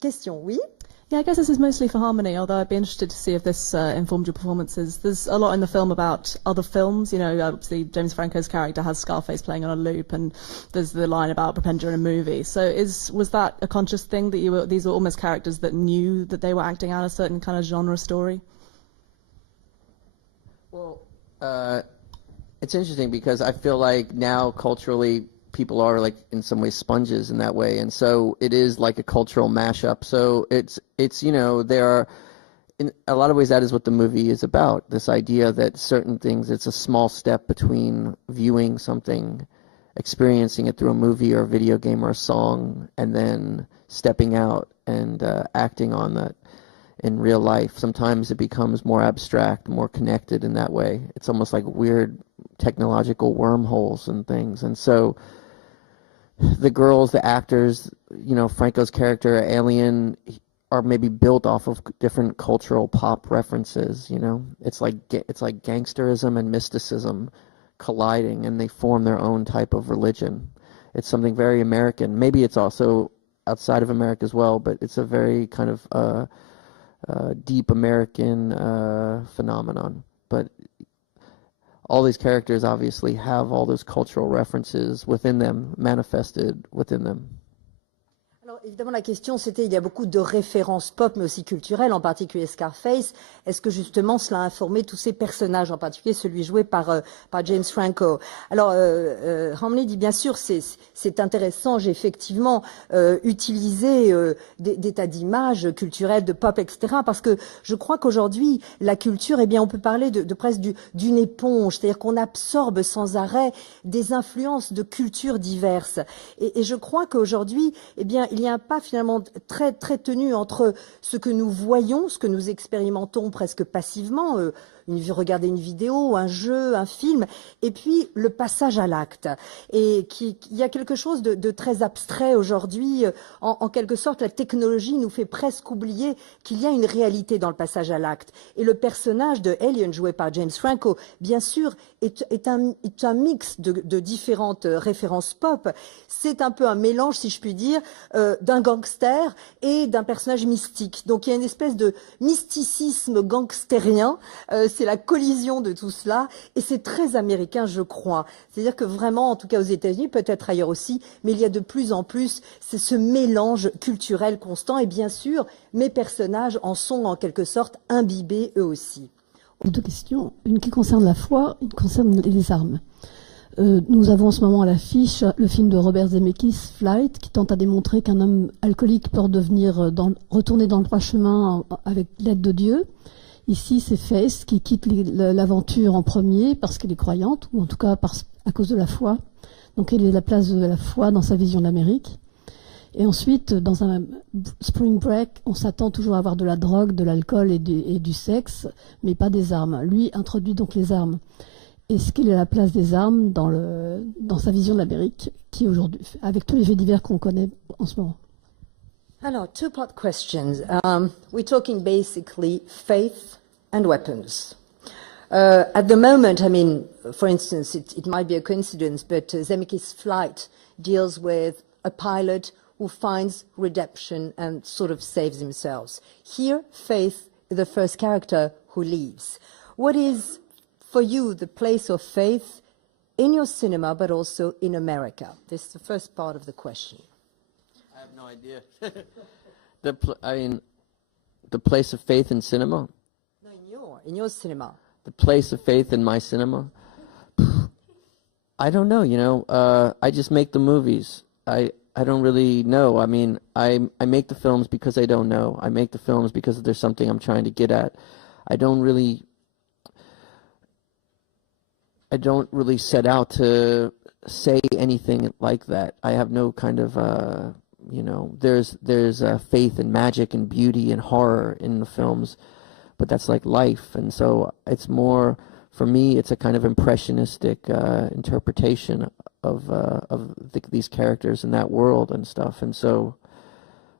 Question, oui? Yeah, I guess this is mostly for Harmony, although I'd be interested to see if this informed your performances. There's a lot in the film about other films. You know, obviously James Franco's character has Scarface playing on a loop, and there's the line about pretend you're in a movie. So was that a conscious thing that these were almost characters that knew that they were acting out a certain kind of genre story? Well, it's interesting because I feel like now culturally people are like in some ways sponges in that way, and so it is like a cultural mashup. So it's you know, there are in a lot of ways that is what the movie is about, this idea that certain things, it's a small step between viewing something, experiencing it through a movie or a video game or a song, and then stepping out and acting on that in real life. Sometimes it becomes more abstract, more connected in that way. It's almost like weird technological wormholes and things. And so the girls, the actors, you know, Franco's character, Alien, are maybe built off of different cultural pop references, you know. It's like gangsterism and mysticism colliding, and they form their own type of religion. It's something very American. Maybe it's also outside of America as well, but it's a very kind of deep American phenomenon. But all these characters obviously have all those cultural references within them, manifested within them. Alors, évidemment, la question, c'était, il y a beaucoup de références pop, mais aussi culturelles, en particulier Scarface. Est-ce que, justement, cela a informé tous ces personnages, en particulier celui joué par James Franco? Alors, Harmony dit, bien sûr, c'est intéressant, j'ai effectivement utilisé des tas d'images culturelles, de pop, etc., parce que je crois qu'aujourd'hui, la culture, eh bien, on peut parler de presque d'une éponge, c'est-à-dire qu'on absorbe sans arrêt des influences de cultures diverses. Et je crois qu'aujourd'hui, eh bien, il y a un pas finalement très, très tenu entre ce que nous voyons, ce que nous expérimentons presque passivement, regarder une vidéo, un jeu, un film, et puis le passage à l'acte. Et il y a quelque chose de très abstrait aujourd'hui. En quelque sorte, la technologie nous fait presque oublier qu'il y a une réalité dans le passage à l'acte. Et le personnage de Alien, joué par James Franco, bien sûr, est un mix de différentes références pop. C'est un peu un mélange, si je puis dire, d'un gangster et d'un personnage mystique. Donc il y a une espèce de mysticisme gangstérien. C'est la collision de tout cela, et c'est très américain, je crois. C'est-à-dire que vraiment, en tout cas aux États-Unis, peut-être ailleurs aussi, mais il y a de plus en plus, c'est ce mélange culturel constant, et bien sûr, mes personnages en sont en quelque sorte imbibés eux aussi. Deux questions, une qui concerne la foi, une qui concerne les armes. Nous avons en ce moment à l'affiche le film de Robert Zemeckis, Flight, qui tente à démontrer qu'un homme alcoolique peut retourner dans le droit chemin avec l'aide de Dieu. Ici, c'est Faith qui quitte l'aventure en premier parce qu'elle est croyante, ou en tout cas à cause de la foi. Donc, elle est la place de la foi dans sa vision d'Amérique. Et ensuite, dans un Spring Break, on s'attend toujours à avoir de la drogue, de l'alcool et du sexe, mais pas des armes. Lui introduit donc les armes. Est-ce qu'il est à la place des armes dans sa vision de l'Amérique, qui aujourd'hui, avec tous les faits divers qu'on connaît en ce moment? Alors, two-part questions. We're talking basically faith and weapons. At the moment, I mean, for instance, it might be a coincidence, but Zemeckis' Flight deals with a pilot who finds redemption and sort of saves himself. Here, Faith is the first character who leaves. What is, for you, the place of faith in your cinema, but also in America? This is the first part of the question. I have no idea. The place of faith in cinema? No, in your cinema. The place of faith in my cinema? I don't know, you know. I just make the movies. I don't really know. I mean, I make the films because I don't know. I make the films because there's something I'm trying to get at. I don't really set out to say anything like that. I have no kind of, you know, there's faith and magic and beauty and horror in the films, but that's like life. And so it's more, for me, it's a kind of impressionistic interpretation of these characters in that world and stuff. And so,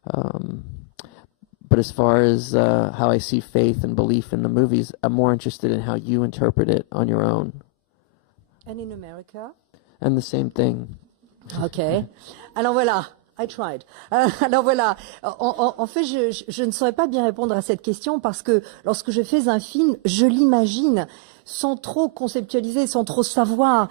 but as far as how I see faith and belief in the movies, I'm more interested in how you interpret it on your own. And in America? And the same thing. Ok. Alors voilà. I tried. Alors voilà, en fait, je ne saurais pas bien répondre à cette question parce que lorsque je fais un film, je l'imagine sans trop conceptualiser, sans trop savoir.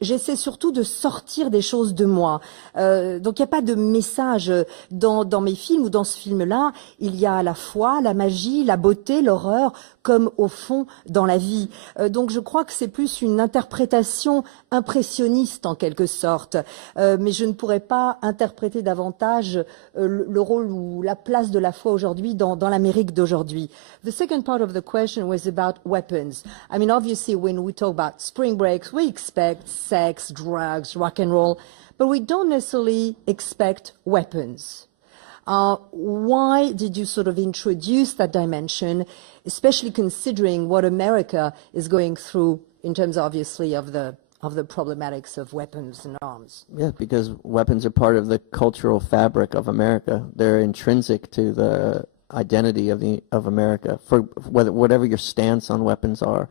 J'essaie surtout de sortir des choses de moi. Donc il n'y a pas de message dans mes films ou dans ce film-là. Il y a à la fois la magie, la beauté, l'horreur, comme au fond dans la vie. Donc je crois que c'est plus une interprétation impressionniste en quelque sorte. Mais je ne pourrais pas interpréter davantage le rôle ou la place de la foi aujourd'hui dans l'Amérique d'aujourd'hui. The second part of the question was about weapons. I mean, obviously, when we talk about spring breaks, we expect sex, drugs, rock and roll, but we don't necessarily expect weapons. Why did you sort of introduce that dimension, especially considering what America is going through in terms, obviously, of the problematics of weapons and arms? Yeah, because weapons are part of the cultural fabric of America. They're intrinsic to the identity of America. For whatever your stance on weapons are,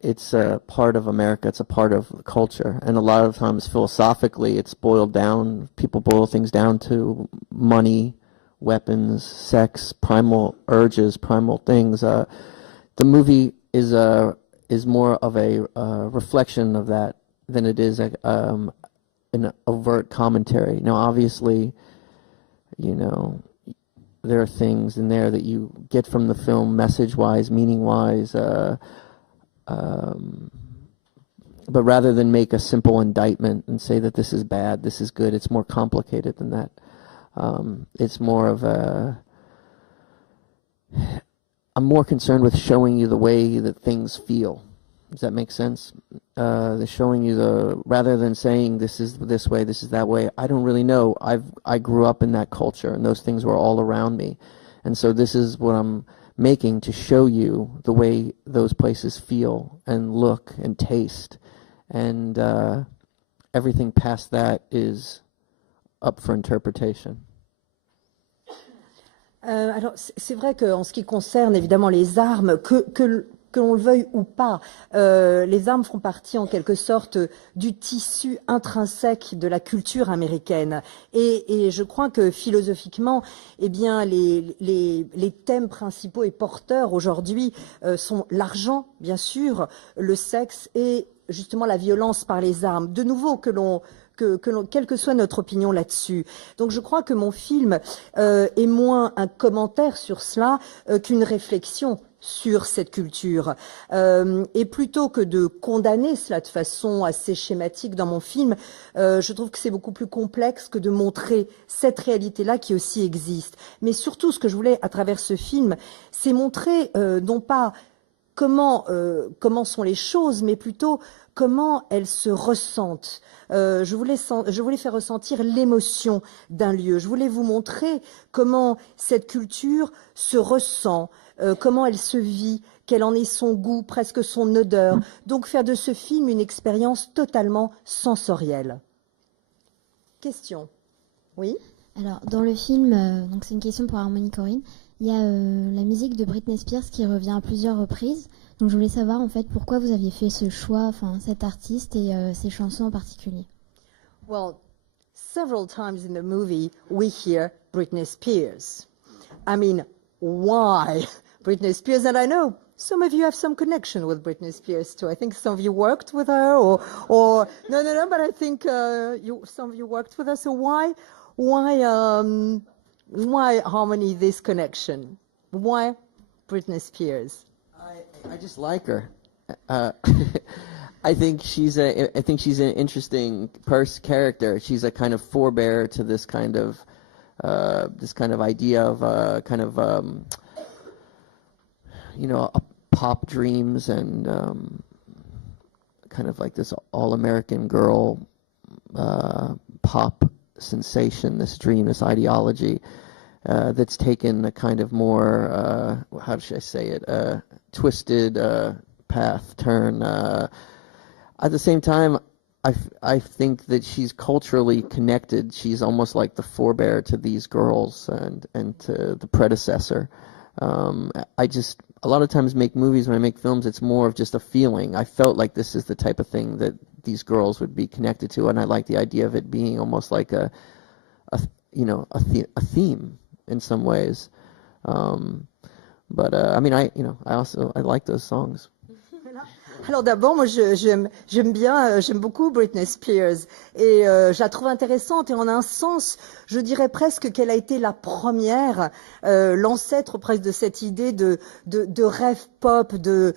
it's a part of America. It's a part of culture, and a lot of times philosophically, it's boiled down. People boil things down to money, weapons, sex, primal urges, primal things. The movie is more of a reflection of that than it is an overt commentary. Now, obviously, you know, there are things in there that you get from the film message-wise, meaning-wise, but rather than make a simple indictment and say that this is bad, this is good, it's more complicated than that. It's more of I'm more concerned with showing you the way that things feel. Does that make sense? Showing you rather than saying this is this way, this is that way. I don't really know. I grew up in that culture, and those things were all around me, and so this is what I'm making to show you the way those places feel and look and taste, and everything past that is up for interpretation. Alors, c'est vrai qu'en ce qui concerne évidemment les armes, que l'on le veuille ou pas, les armes font partie en quelque sorte du tissu intrinsèque de la culture américaine. Et je crois que philosophiquement, eh bien, les thèmes principaux et porteurs aujourd'hui sont l'argent, bien sûr, le sexe et justement la violence par les armes. De nouveau, quelle que soit notre opinion là-dessus. Donc je crois que mon film est moins un commentaire sur cela qu'une réflexion sur cette culture. Et plutôt que de condamner cela de façon assez schématique dans mon film, je trouve que c'est beaucoup plus complexe que de montrer cette réalité-là qui aussi existe. Mais surtout, ce que je voulais à travers ce film, c'est montrer non pas comment sont les choses, mais plutôt comment elles se ressentent. Je voulais faire ressentir l'émotion d'un lieu. Je voulais vous montrer comment cette culture se ressent, comment elle se vit, quel en est son goût, presque son odeur. Donc faire de ce film une expérience totalement sensorielle. Question. Oui? Alors, dans le film, donc c'est une question pour Harmony Korine, il y a la musique de Britney Spears qui revient à plusieurs reprises. Donc je voulais savoir en fait pourquoi vous aviez fait ce choix, enfin cet artiste et ces chansons en particulier. Well, several times in the movie we hear Britney Spears. I mean, why Britney Spears? And I know some of you have some connection with Britney Spears too. I think some of you worked with her, or no, but I think some of you worked with her. So why Harmony this connection? Why Britney Spears? I just like her. I think she's an interesting character. She's a kind of forebear to this kind of idea of pop dreams and kind of like this all-American girl pop sensation, this dream, this ideology that's taken a kind of more, how should I say it, twisted turn. At the same time, I think that she's culturally connected. She's almost like the forebear to these girls and to the predecessor. A lot of times make movies, when I make films, it's more of just a feeling. I felt like this is the type of thing these girls would be connected to, and I like the idea of it being almost like a theme in some ways. But I mean, I like those songs. Alors d'abord, moi j'aime beaucoup Britney Spears et je la trouve intéressante et en un sens, je dirais presque qu'elle a été la première, l'ancêtre presque de cette idée de rêve pop, de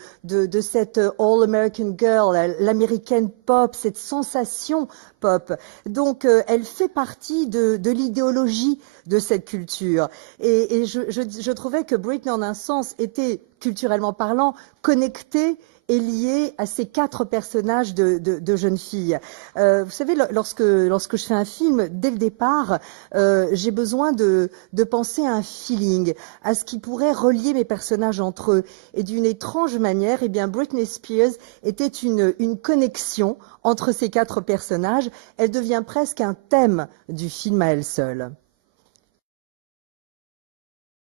cette All American Girl, l'américaine pop, cette sensation pop. Donc elle fait partie de l'idéologie de cette culture et je trouvais que Britney en un sens était culturellement parlant connectée est lié à ces 4 personnages de jeunes filles. Vous savez, lorsque je fais un film, dès le départ, j'ai besoin de penser à un feeling, à ce qui pourrait relier mes personnages entre eux. Et d'une étrange manière, eh bien, Britney Spears était une connexion entre ces 4 personnages. Elle devient presque un thème du film à elle seule.